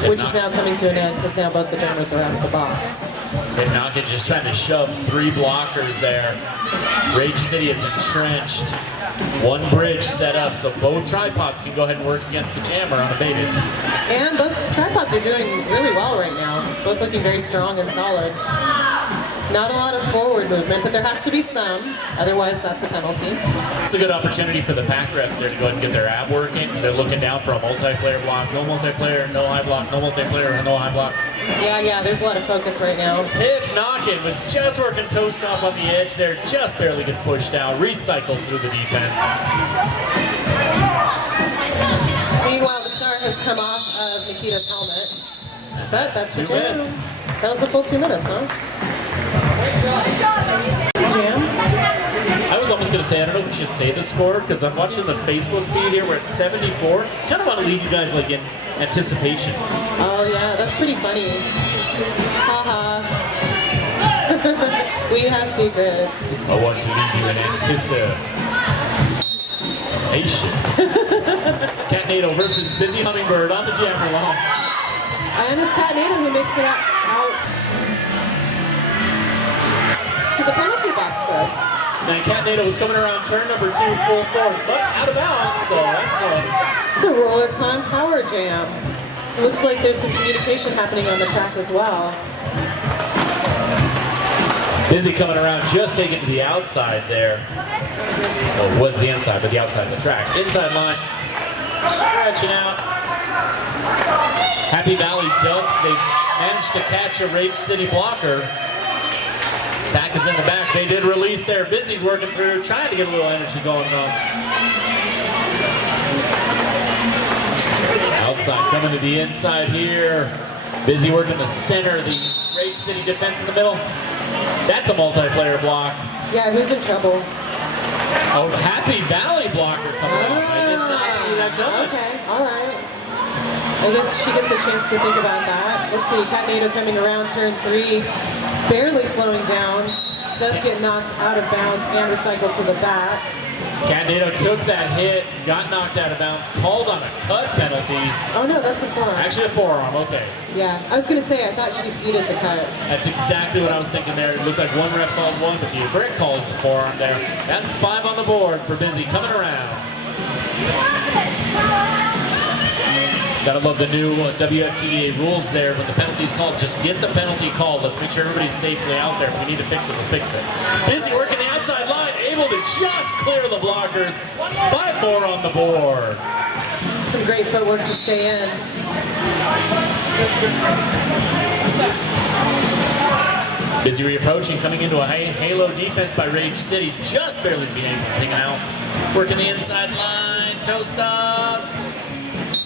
which is now coming to an end because now both the jammers are out of the box. Hip Knocket just trying to shove 3 blockers there. Rage City is entrenched. 1 bridge set up, so both tripods can go ahead and work against the jammer unabated. And both tripods are doing really well right now. Both looking very strong and solid. Not a lot of forward movement, but there has to be some. Otherwise, that's a penalty. It's a good opportunity for the pack refs there to go ahead and get their ab working because they're looking down for a multiplayer block. No multiplayer, no high block, no multiplayer, no high block. Yeah, there's a lot of focus right now. Hip Knocket was just working toe stop on the edge there, just barely gets pushed out, recycled through the defense. Meanwhile, the star has come off of Nikita's helmet. But that's the 2 jam. minutes. That was a full 2 minutes, huh? Jam? I was almost going to say, I don't know if we should say the score because I'm watching the Facebook feed here. We're at 74. Kind of want to leave you guys like in anticipation. Oh yeah, that's pretty funny. Haha. We have secrets. I want to leave you in anticipation. Catnado versus Busy Hummingbird on the jammer line. And it's Catnado who makes it out to the penalty box first. Now Catnado was coming around turn number 2, full force, but out of bounds, so that's good. It's a Rollercon power jam. Looks like there's some communication happening on the track as well. Busy coming around, just taking to the outside there. Well, it was the inside, but the outside of the track. Inside line, stretching out. Happy Valley they managed to catch a Rage City blocker. Pack is in the back. They did release there. Busy's working through, trying to get a little energy going on. Outside, coming to the inside here. Busy working the center, the Rage City defense in the middle. That's a multiplayer block. Yeah, who's in trouble? Oh, Happy Valley blocker coming up. I did not see that coming. Okay, alright. I guess she gets a chance to think about that. Let's see, Catnado coming around turn 3, barely slowing down. Does get knocked out of bounds and recycled to the back. Catnado took that hit, got knocked out of bounds, called on a cut penalty. Oh no, that's a forearm. Actually a forearm, okay. Yeah, I was going to say, I thought she seeded the cut. That's exactly what I was thinking there. It looked like one ref called one, but the correct call is the forearm there. That's 5 on the board for Busy coming around. Gotta love the new WFTDA rules there. When the penalty's called, just get the penalty called. Let's make sure everybody's safely out there. If we need to fix it, we'll fix it. Busy working the outside line, able to just clear the blockers. 5 more on the board. Some great footwork to stay in. Busy reapproaching, coming into a halo defense by Rage City. Just barely being able to take it out. Working the inside line, toe stops.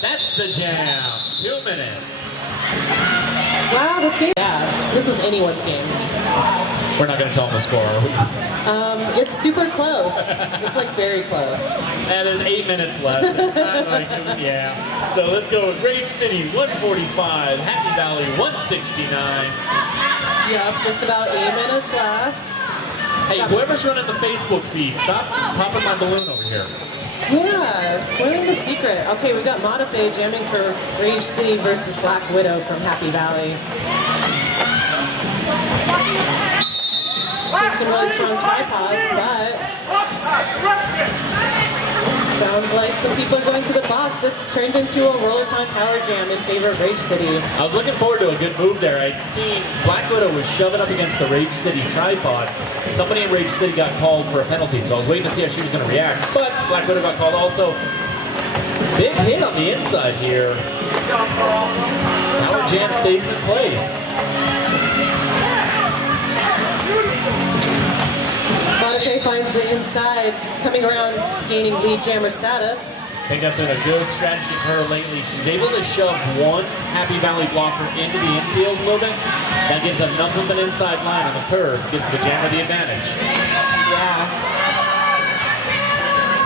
That's the jam. 2 minutes. Wow, this game. Yeah, this is anyone's game. We're not going to tell them the score, are we? It's super close. It's like very close. And there's 8 minutes left. It's not like, yeah. So let's go with Rage City 145, Happy Valley 169. Yep, just about 8 minutes left. Hey, whoever's running the Facebook feed, stop popping my balloon over here. Yeah, spoiling the secret. Okay, we got Modife jamming for Rage City versus Black Widow from Happy Valley. Seeing some really strong tripods, but sounds like some people are going to the box. It's turned into a Rollercon power jam in favor of Rage City. I was looking forward to a good move there. I'd seen Black Widow was shoving up against the Rage City tripod. Somebody in Rage City got called for a penalty, so I was waiting to see how she was going to react. But Black Widow got called also. Big hit on the inside here. Power jam stays in place. Modife finds the inside, coming around, gaining lead jammer status. I think that's been a good strategy for her lately. She's able to shove one Happy Valley blocker into the infield a little bit. That gives enough of an inside line on the curve, gives the jammer the advantage. Yeah.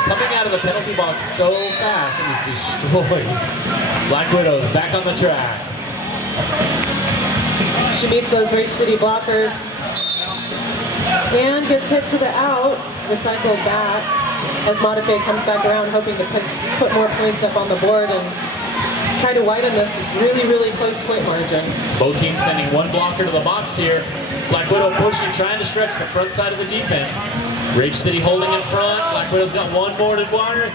Coming out of the penalty box so fast, it was destroyed. Black Widow's back on the track. She beats those Rage City blockers and gets hit to the out, recycled back as Modife comes back around hoping to put more points up on the board and try to widen this really, really close point margin. Both teams sending one blocker to the box here. Black Widow pushing, trying to stretch the front side of the defense. Rage City holding in front. Black Widow's got one more to blocker.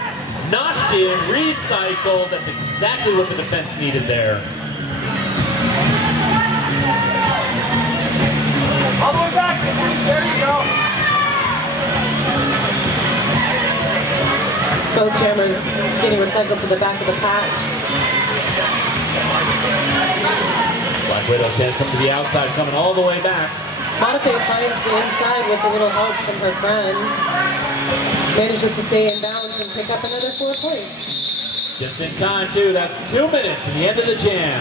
Knocked in, recycled. That's exactly what the defense needed there. All the way back. There you go. Both jammers getting recycled to the back of the pack. Black Widow 10 come to the outside, coming all the way back. Modife finds the inside with a little help from her friends. Manages to stay in bounds and pick up another 4 points. Just in time, too. That's 2 minutes and the end of the jam.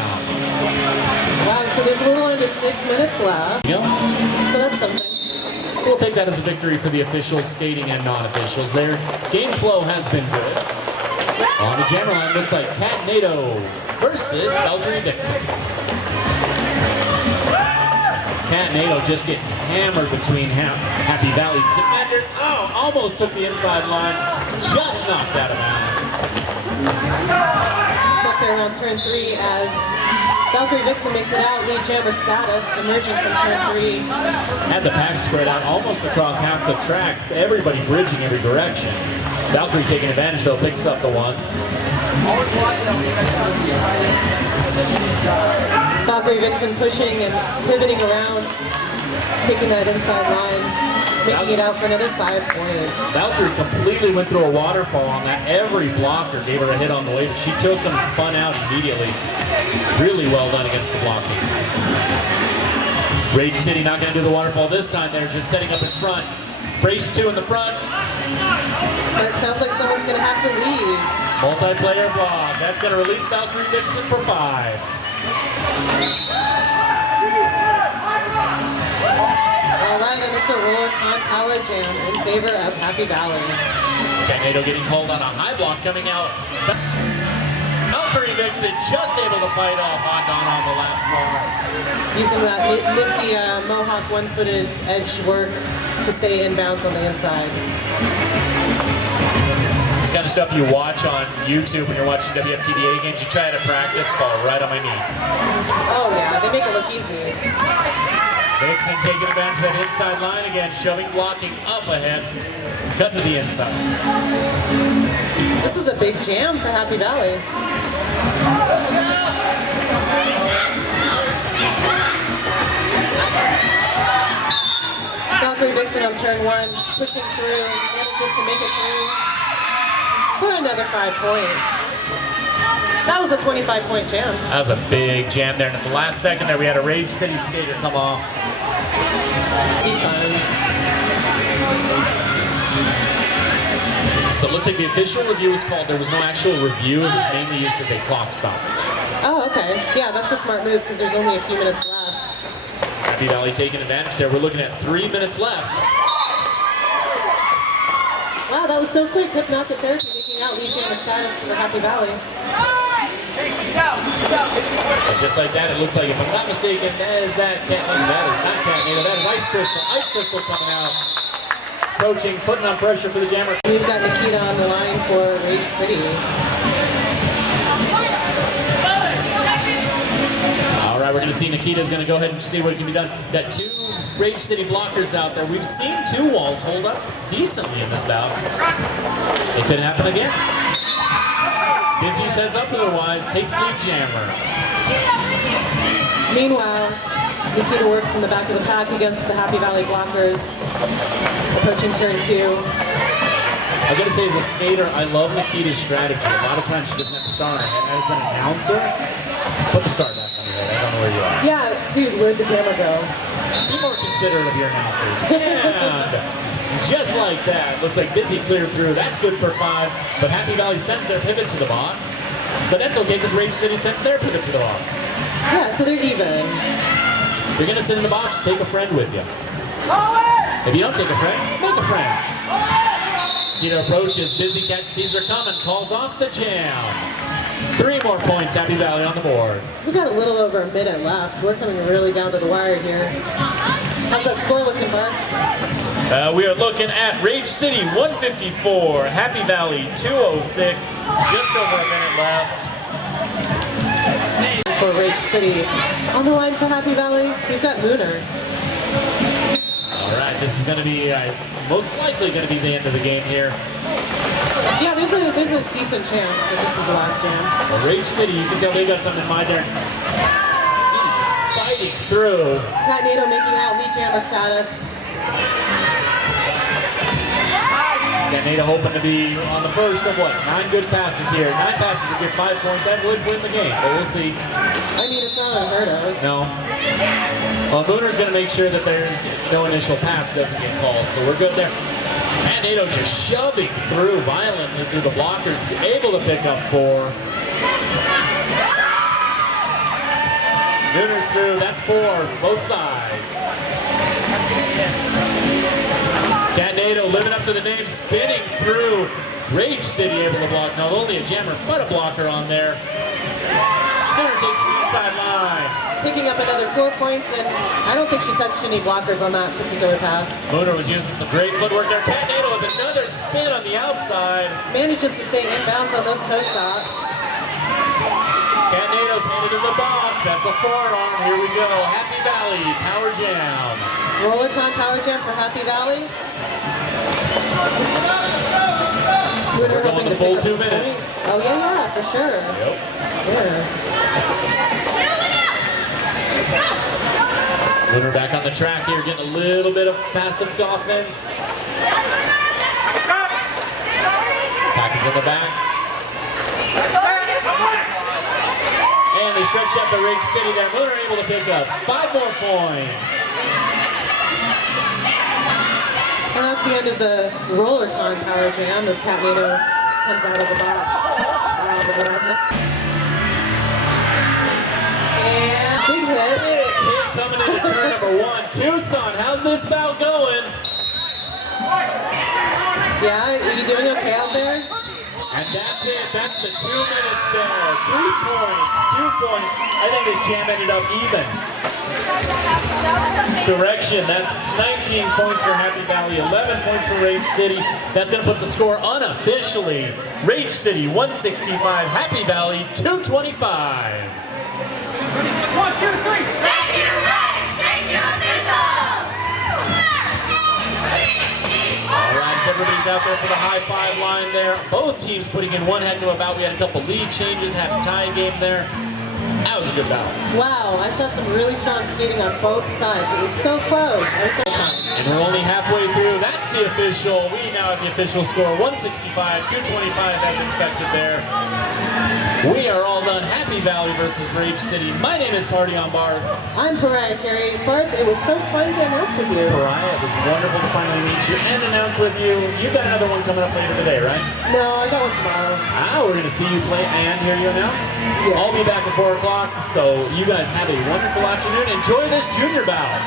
Wow, so there's a little under 6 minutes left. Yep. So that's something. So we'll take that as a victory for the officials, skating and non-officials. Their game flow has been good. On the jam line, looks like Cat NATO versus Valkyrie Vixen. Cat NATO just getting hammered between Happy Valley defenders. Oh, almost took the inside line. Just knocked out of bounds. Stuck there on turn 3 as Valkyrie Vixen makes it out, lead jammer status, emerging from turn 3. Had the pack spread out almost across half the track. Everybody bridging every direction. Valkyrie taking advantage though, picks up the one. Valkyrie Vixen pushing and pivoting around, taking that inside line, making it out for another 5 points. Valkyrie completely went through a waterfall on that. Every blocker gave her a hit on the way, but she took them and spun out immediately. Really well done against the blocking. Rage City not going to do the waterfall this time. They're just setting up in front. Brace 2 in the front. But it sounds like someone's going to have to leave. Multiplayer block. That's going to release Valkyrie Vixen for 5. Alright, and it's a Rollercon power jam in favor of Happy Valley. Cat NATO getting called on a high block coming out. Valkyrie Vixen just able to fight off Hot Don on the last block. Using that nifty Mohawk one-footed edge work to stay inbounds on the inside. It's kind of stuff you watch on YouTube when you're watching WFTDA games. You try it at practice, fall right on my knee. Oh yeah, they make it look easy. Vixen taking advantage of that inside line again, shoving, blocking up ahead, cutting to the inside. This is a big jam for Happy Valley. Valkyrie Vixen on turn 1, pushing through, manages to make it through for another 5 points. That was a 25-point jam. That was a big jam there, and at the last second there, we had a Rage City skater come off. He's fine. So it looks like the official review was called. There was no actual review. It was mainly used as a clock stoppage. Oh, okay. Yeah, that's a smart move because there's only a few minutes left. Happy Valley taking advantage there. We're looking at 3 minutes left. Wow, that was so quick. Hypnotic therapy making out lead jammer status for Happy Valley. Hey, she's out. She's out. And just like that, it looks like, if I'm not mistaken, that is that Cat NATO. That is not Cat NATO. That is Ice Crystal. Ice Crystal coming out. approaching, putting on pressure for the Jammer. We've got Nikita on the line for Rage City. All right, we're going to see Nikita's going to go ahead and see what can be done. Got two Rage City blockers out there. We've seen two walls hold up decently in this bout. It could happen again. Busy says up otherwise, takes lead Jammer. Meanwhile, Nikita works in the back of the pack against the Happy Valley blockers, approaching turn 2. I gotta say, as a skater, I love Nikita's strategy. A lot of times she doesn't have to star on her head. As an announcer, put the star back on your head. I don't know where you are. Yeah, dude, where'd the Jammer go? Be more considerate of your announcers. And just like that, looks like Busy cleared through. That's good for 5. But Happy Valley sends their pivot to the box. But that's okay, because Rage City sends their pivot to the box. Yeah, so they're even. If you're gonna sit in the box, take a friend with you. If you don't take a friend, make a friend. Nikita approaches, Busy Cat sees her coming, calls off the jam. 3 more points, Happy Valley on the board. We've got a little over a minute left. We're coming really down to the wire here. How's that score looking, Bart? We are looking at Rage City 154, Happy Valley 206, just over a minute left. For Rage City. On the line for Happy Valley, we've got Mooner. All right, this is gonna be most likely gonna be the end of the game here. Yeah, there's a decent chance that this is the last jam. Well, Rage City, you can tell they got something in mind there. He's just fighting through. Catnado making out lead jammer status. Catnado hoping to be on the first of what? 9 good passes here. 9 passes to get 5 points. That would win the game, but we'll see. I mean, it's not unheard of. No. Well, Mooner's going to make sure that there's no initial pass doesn't get called, so we're good there. Catnado just shoving through violently through the blockers, able to pick up 4. Mooner's through, that's 4, both sides. Catnado living up to the name, spinning through. Rage City able to block, not only a jammer, but a blocker on there. Mooner takes the inside line. Picking up another 4 points, and I don't think she touched any blockers on that particular pass. Mooner was using some great footwork there. Catnado with another spin on the outside. Manages to stay inbounds on those toe stops. Catnado's handed in the box. That's a forearm. Here we go. Happy Valley, power jam. Rollercon power jam for Happy Valley. So we're going the full 2 minutes. Points. Oh yeah, for sure. Yep. Yeah. Mooner back on the track here, getting a little bit of passive offense. Pack is in the back. And they stretch out the Rage City there. Mooner able to pick up 5 more points. And that's the end of the Rollercon power jam as Catnado comes out of the box. And big hit. Big hit coming into turn number 1. Tucson, how's this bout going? Yeah, are you doing okay out there? And that's it. That's the 2 minutes there. 3 points, 2 points. I think this jam ended up even. Correction, that's 19 points for Happy Valley, 11 points for Rage City. That's going to put the score unofficially. Rage City 165, Happy Valley 225. 1, 2, 3. Thank you, Rage! Thank you, officials! All right, as everybody's out there for the high 5 line there. Both teams putting in one heck of a bout. We had a couple lead changes, had a tie game there. That was a good bout. Wow, I saw some really strong skating on both sides. It was so close. I was so time. And we're only halfway through. That's the official. We now have the official score, 165, 225 as expected there. We are all done. Happy Valley versus Rage City. My name is Party on Bar. I'm Pariah Carey. Barth, it was so fun to announce with you. Pariah, it was wonderful to finally meet you and announce with you. You got another one coming up later today, right? No, I got one tomorrow. We're going to see you play and hear you announce. Yes. I'll be back at 4 o'clock, so you guys have a wonderful afternoon. Enjoy this junior bout.